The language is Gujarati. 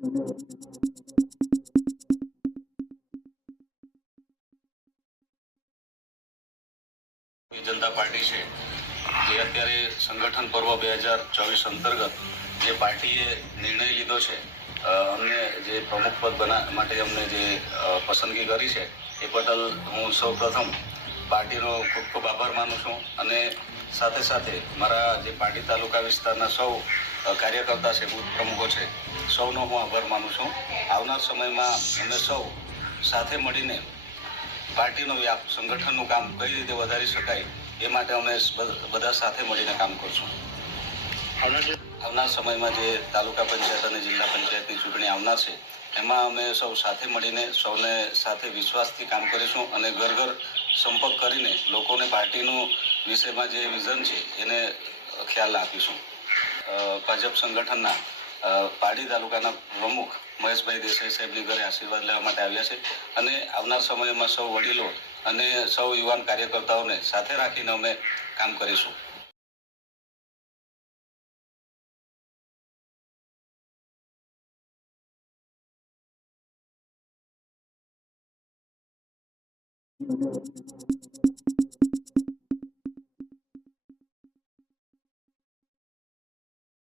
જનતા પાર્ટી છે, જે અત્યારે સંગઠન પર્વ બે હજાર ચોવીસ અંતર્ગત જે પાર્ટીએ નિર્ણય લીધો છે અમને જે પ્રમુખ પદ બના, માટે અમને જે પસંદગી કરી છે, એ બદલ હું સૌ પ્રથમ પાર્ટીનો ખૂબ ખૂબ આભાર માનું છું અને સાથે સાથે મારા જે પાર્ટી તાલુકા વિસ્તારના સૌ કાર્યકર્તા છે બુથ પ્રમુખો છે. સૌનો હું આભાર માનું છું. આવનાર સમયમાં અમે સૌ સાથે મળીને પાર્ટીનો વ્યાપ સંગઠનનું કામ કઈ રીતે વધારી શકાય એ માટે અમે બધા સાથે મળીને કામ કરશું. આવનાર સમયમાં જે તાલુકા પંચાયત અને જિલ્લા પંચાયતની ચૂંટણી આવનાર છે એમાં અમે સૌ સાથે મળીને સૌને સાથે વિશ્વાસથી કામ કરીશું અને ઘર ઘર સંપર્ક કરીને લોકોને પાર્ટીનું વિષયમાં જે વિઝન છે એને ખ્યાલ આપીશું. ભાજપ સંગઠનના પાડી તાલુકાના પ્રમુખ મહેશભાઈ દેસાઈ સાહેબની ઘરે આશીર્વાદ લેવા માટે આવ્યા છે અને આવનાર સમયમાં સૌ વડીલો અને સૌ યુવાન કાર્યકર્તાઓને સાથે રાખીને અમે કામ કરીશું.